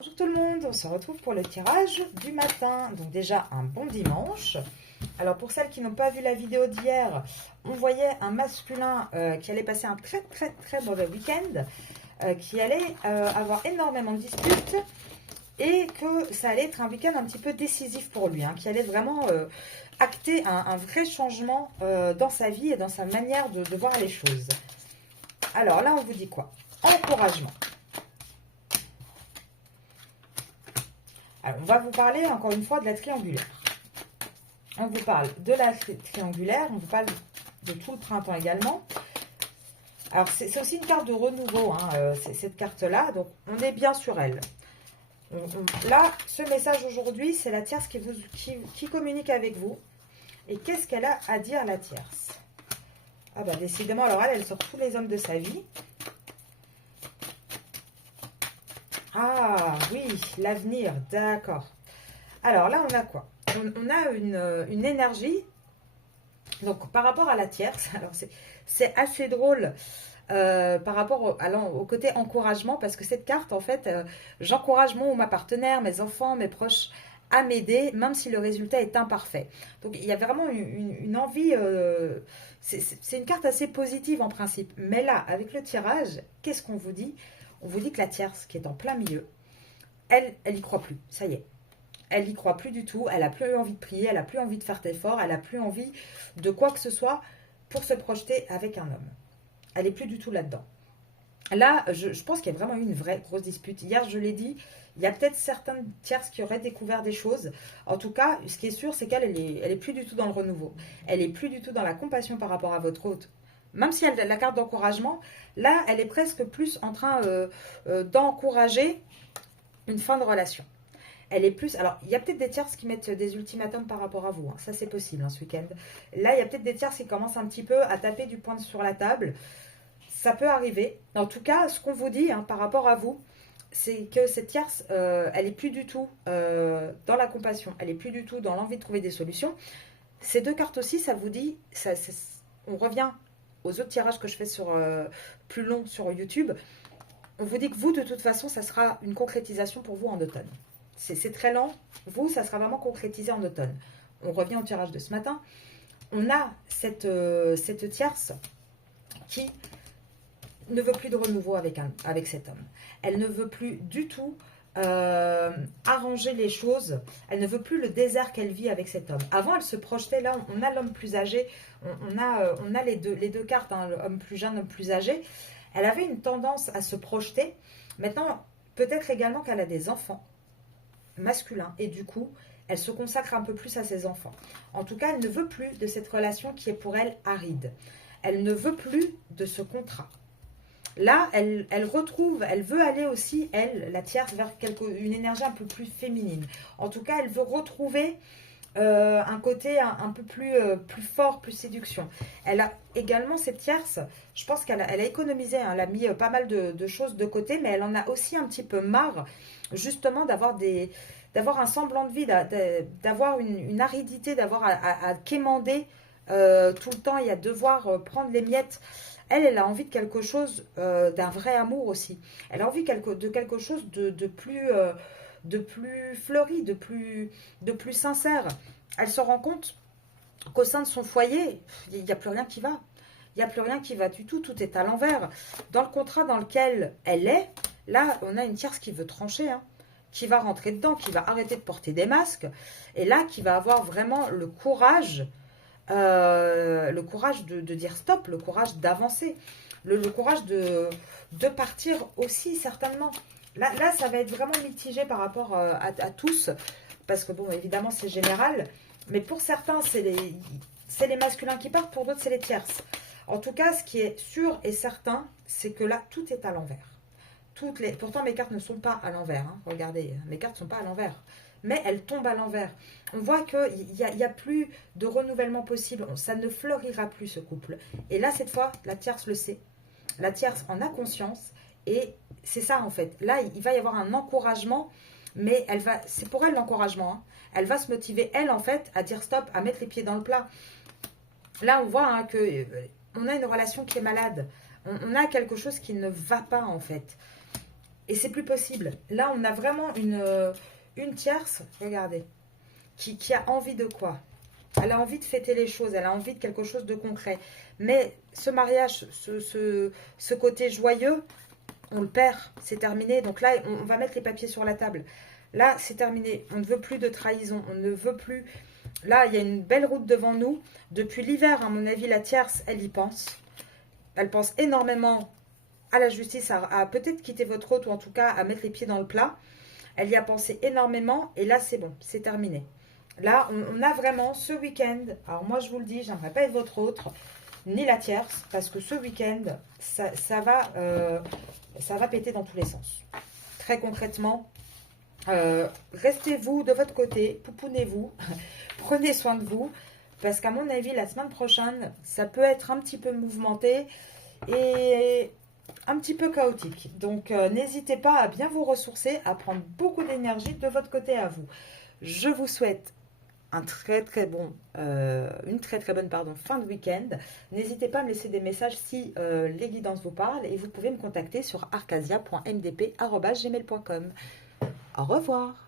Bonjour tout le monde, on se retrouve pour le tirage du matin. Donc déjà un bon dimanche. Alors pour celles qui n'ont pas vu la vidéo d'hier, on voyait un masculin qui allait passer un très mauvais week-end, qui allait avoir énormément de disputes et que ça allait être un week-end un petit peu décisif pour lui, qui allait vraiment acter un vrai changement dans sa vie et dans sa manière de voir les choses. Alors là on vous dit quoi? Encouragement. Alors, on va vous parler encore une fois de la triangulaire. On vous parle de la triangulaire, on vous parle de tout le printemps également. Alors, c'est aussi une carte de renouveau, cette carte-là, donc on est bien sur elle. Là, ce message aujourd'hui, c'est la tierce qui communique avec vous. Et qu'est-ce qu'elle a à dire, la tierce? Ah bah décidément, alors elle sort tous les hommes de sa vie. Ah oui, l'avenir, d'accord. Alors là, on a quoi? On a une énergie. Donc par rapport à la tierce, alors c'est assez drôle par rapport au côté encouragement, parce que cette carte, en fait, j'encourage mon ou ma partenaire, mes enfants, mes proches à m'aider, même si le résultat est imparfait. Donc il y a vraiment une envie, c'est une carte assez positive en principe. Mais là, avec le tirage, qu'est-ce qu'on vous dit? On vous dit que la tierce, qui est en plein milieu, elle y croit plus, ça y est. Elle n'y croit plus du tout, elle n'a plus envie de prier, elle n'a plus envie de faire d'efforts, elle n'a plus envie de quoi que ce soit pour se projeter avec un homme. Elle n'est plus du tout là-dedans. Là, je pense qu'il y a vraiment eu une vraie grosse dispute. Hier, je l'ai dit, il y a peut-être certaines tierces qui auraient découvert des choses. En tout cas, ce qui est sûr, c'est qu'elle elle est plus du tout dans le renouveau. Elle est plus du tout dans la compassion par rapport à votre hôte. Même si elle a la carte d'encouragement, là, elle est presque plus en train d'encourager une fin de relation. Elle est plus. Alors, il y a peut-être des tierces qui mettent des ultimatums par rapport à vous. Ça, c'est possible ce week-end. Là, il y a peut-être des tierces qui commencent un petit peu à taper du poing sur la table. Ça peut arriver. En tout cas, ce qu'on vous dit par rapport à vous, c'est que cette tierce, elle est plus du tout dans la compassion. Elle est plus du tout dans l'envie de trouver des solutions. Ces deux cartes aussi, ça vous dit. On revient aux autres tirages que je fais sur plus long sur YouTube. On vous dit que vous, de toute façon, ça sera une concrétisation pour vous en automne. C'est très lent. Vous, ça sera vraiment concrétisé en automne. On revient au tirage de ce matin. On a cette tierce qui ne veut plus de renouveau avec cet homme. Elle ne veut plus du tout arranger les choses. Elle ne veut plus le désert qu'elle vit avec cet homme. Avant, elle se projetait. Là, on a l'homme plus âgé. On a les deux cartes, l'homme plus jeune, l'homme plus âgé. Elle avait une tendance à se projeter. Maintenant, peut-être également qu'elle a des enfants masculins et du coup, elle se consacre un peu plus à ses enfants. En tout cas, elle ne veut plus de cette relation qui est pour elle aride. Elle ne veut plus de ce contrat. Là, elle retrouve, elle veut aller aussi, elle, la tierce, vers une énergie un peu plus féminine. En tout cas, elle veut retrouver un côté un peu plus fort, plus séduction. Elle a également cette tierce, je pense qu'elle a économisé, elle a mis pas mal de choses de côté, mais elle en a aussi un petit peu marre, justement, d'avoir un semblant de vie, d'avoir une aridité, d'avoir à quémander tout le temps et à devoir prendre les miettes. Elle a envie de quelque chose, d'un vrai amour aussi. Elle a envie de quelque chose de plus fleuri, de plus sincère. Elle se rend compte qu'au sein de son foyer, il n'y a plus rien qui va. Il n'y a plus rien qui va du tout, tout est à l'envers. Dans le contrat dans lequel elle est, là, on a une tierce qui veut trancher, qui va rentrer dedans, qui va arrêter de porter des masques, et là, qui va avoir vraiment le courage de dire stop, le courage d'avancer, le courage de partir aussi, certainement. Là, ça va être vraiment mitigé par rapport à tous, parce que, bon, évidemment, c'est général, mais pour certains, c'est les masculins qui partent, pour d'autres, c'est les tierces. En tout cas, ce qui est sûr et certain, c'est que là, tout est à l'envers. Pourtant, mes cartes ne sont pas à l'envers. Regardez, mes cartes ne sont pas à l'envers. Mais elles tombent à l'envers. On voit qu'il n'y a plus de renouvellement possible. Ça ne fleurira plus, ce couple. Et là, cette fois, la tierce le sait. La tierce en a conscience. Et c'est ça, en fait. Là, il va y avoir un encouragement. Mais c'est pour elle l'encouragement. Elle va se motiver, elle, en fait, à dire stop, à mettre les pieds dans le plat. Là, on voit que on a une relation qui est malade. On a quelque chose qui ne va pas, en fait. Et c'est plus possible. Là, on a vraiment une tierce, regardez, qui a envie de quoi? Elle a envie de fêter les choses, elle a envie de quelque chose de concret. Mais ce mariage, ce côté joyeux, on le perd, c'est terminé. Donc là, on va mettre les papiers sur la table. Là, c'est terminé. On ne veut plus de trahison, on ne veut plus... Là, il y a une belle route devant nous. Depuis l'hiver, à mon avis, la tierce, elle y pense. Elle pense énormément à la justice, à peut-être quitter votre hôte, ou en tout cas à mettre les pieds dans le plat. Elle y a pensé énormément, et là, c'est bon, c'est terminé. Là, on a vraiment ce week-end, alors moi je vous le dis, j'aimerais pas être votre autre, ni la tierce, parce que ce week-end, ça va péter dans tous les sens. Très concrètement, restez-vous de votre côté, poupounez-vous, prenez soin de vous, parce qu'à mon avis, la semaine prochaine, ça peut être un petit peu mouvementé et un petit peu chaotique. Donc, n'hésitez pas à bien vous ressourcer, à prendre beaucoup d'énergie de votre côté à vous. Je vous souhaite une très très bonne fin de week-end. N'hésitez pas à me laisser des messages si les guidances vous parlent et vous pouvez me contacter sur arcasia.mdp@gmail.com. Au revoir.